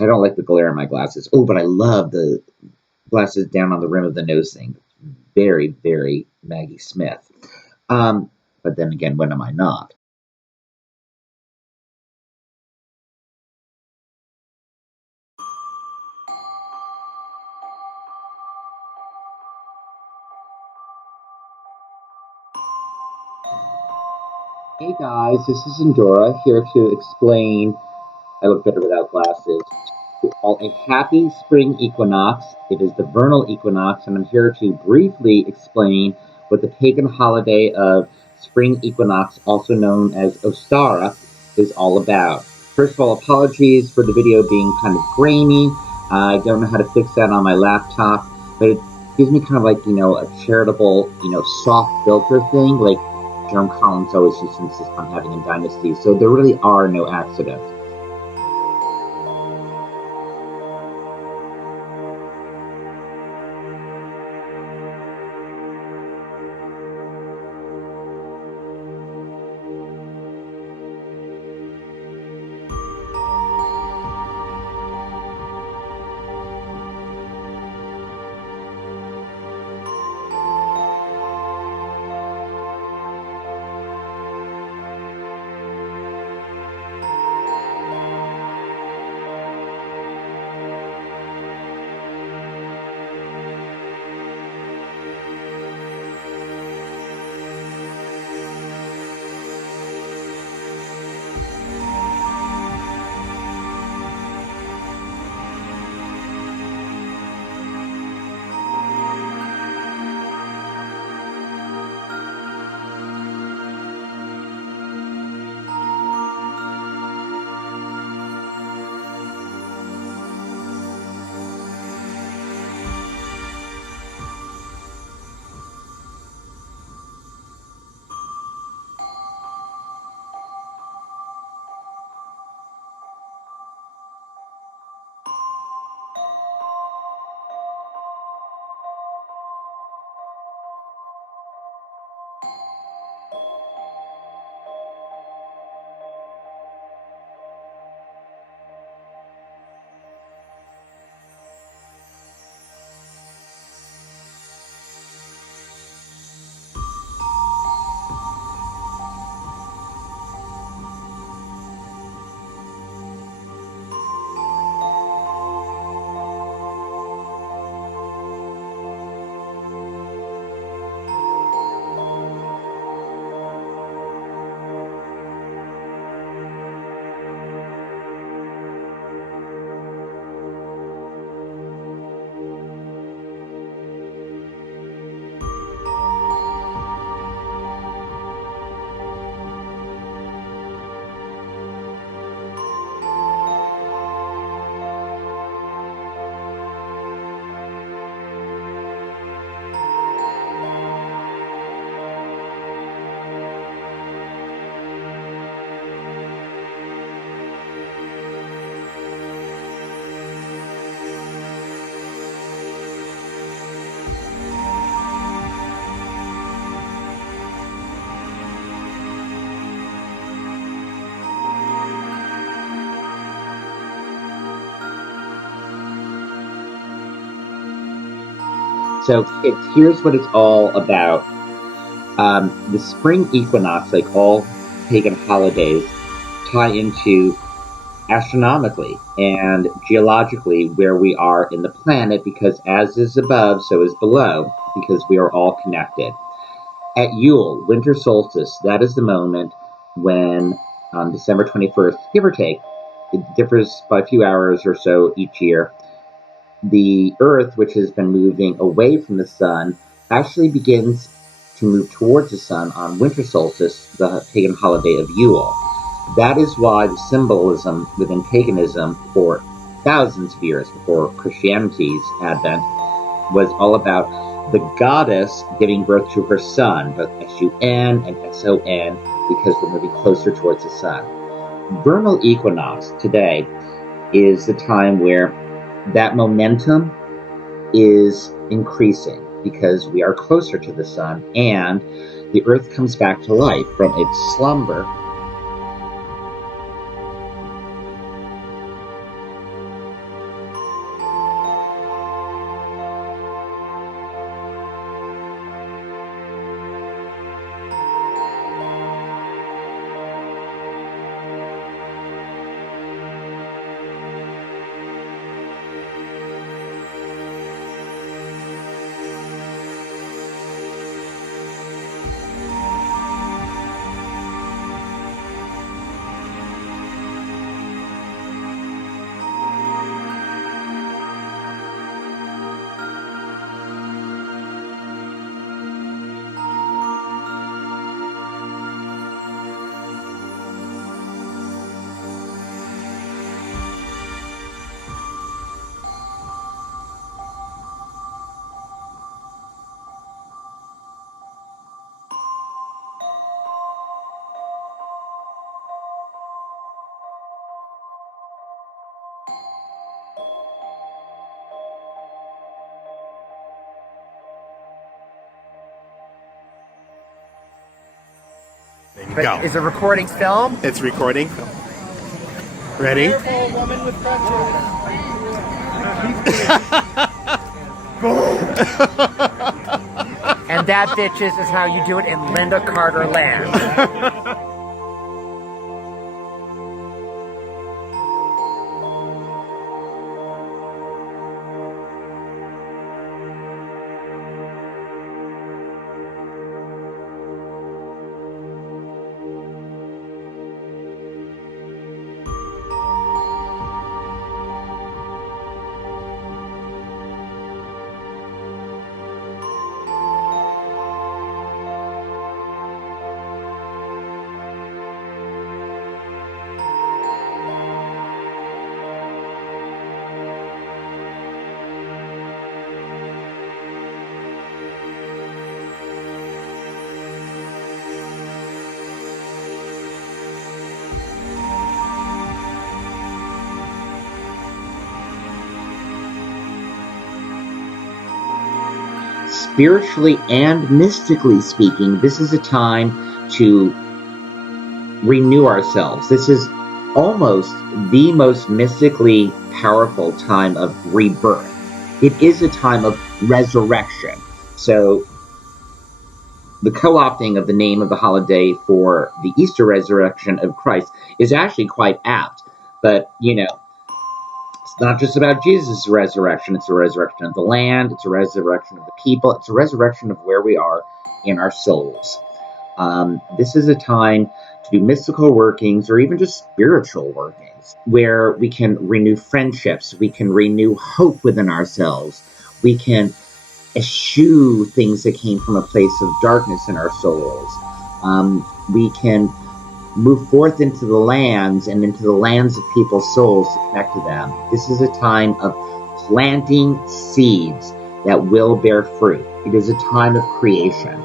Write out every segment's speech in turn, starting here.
I don't like the glare in my glasses. Oh, but I love the glasses down on the rim of the nose thing. Very, very Maggie Smith. Um, but then again, when am I not? Hey guys, this is Endora here to explain. I look better without glasses. To all a happy spring equinox. It is the vernal equinox, and I'm here to briefly explain what the pagan holiday of spring equinox, also known as Ostara, is all about. First of all, apologies for the video being kind of grainy. I don't know how to fix that on my laptop, but it gives me kind of like, a charitable, soft filter thing, like Jerome Collins always used to insist on having in Dynasty. So there really are no accidents. So here's what it's all about. The spring equinox, like all pagan holidays, tie into astronomically and geologically where we are in the planet because as is above, so is below, because we are all connected. At Yule, winter solstice, that is the moment when on December 21st, give or take, it differs by a few hours or so each year, the Earth, which has been moving away from the sun, actually begins to move towards the sun on winter solstice, the pagan holiday of Yule. That is why the symbolism within paganism for thousands of years before Christianity's advent was all about the goddess giving birth to her son, both S-U-N and S-O-N, because we're moving closer towards the sun. Vernal equinox today is the time where that momentum is increasing because we are closer to the sun and the earth comes back to life from its slumber. There you go. Is it recording film? It's recording film. Ready? Careful, woman with crutches. And that, bitches, is how you do it in Linda Carter land. Spiritually and mystically speaking, this is a time to renew ourselves. This is almost the most mystically powerful time of rebirth. It is a time of resurrection. So the co-opting of the name of the holiday for the Easter resurrection of Christ is actually quite apt. But, it's not just about Jesus' resurrection. It's a resurrection of the land. It's a resurrection of the people. It's a resurrection of where we are in our souls. This is a time to do mystical workings or even just spiritual workings where we can renew friendships. We can renew hope within ourselves. We can eschew things that came from a place of darkness in our souls. We can move forth into the lands and into the lands of people's souls to connect to them. This is a time of planting seeds that will bear fruit. It is a time of creation.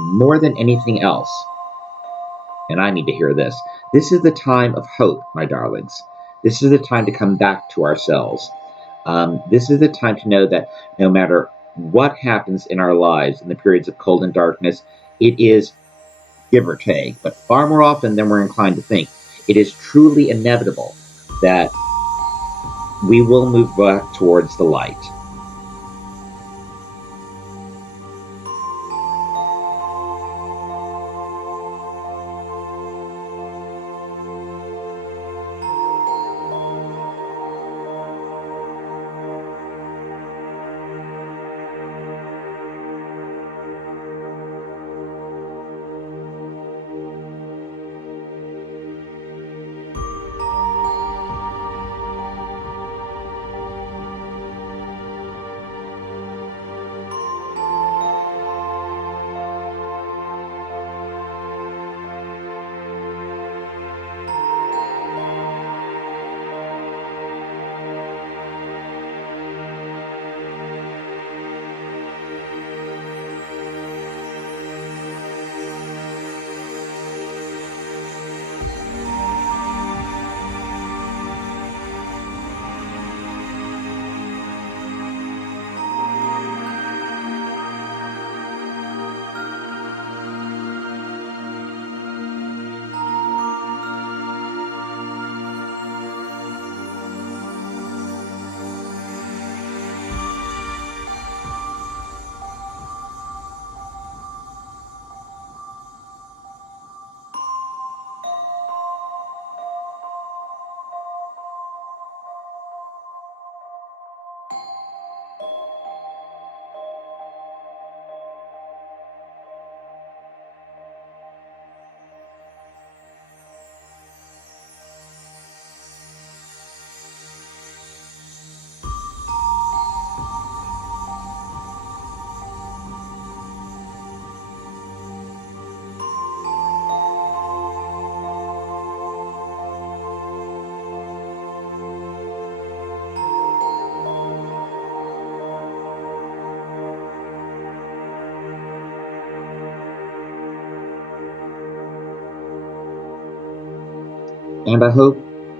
And more than anything else, and I need to hear this is the time of hope, my darlings. This is the time to come back to ourselves. This is the time to know that no matter what happens in our lives in the periods of cold and darkness, it is, give or take, but far more often than we're inclined to think, it is truly inevitable that we will move back towards the light. And I hope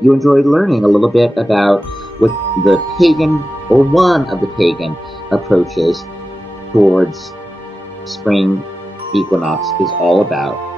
you enjoyed learning a little bit about what the pagan, or one of the pagan, approaches towards spring equinox is all about.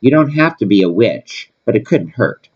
You don't have to be a witch, but it couldn't hurt.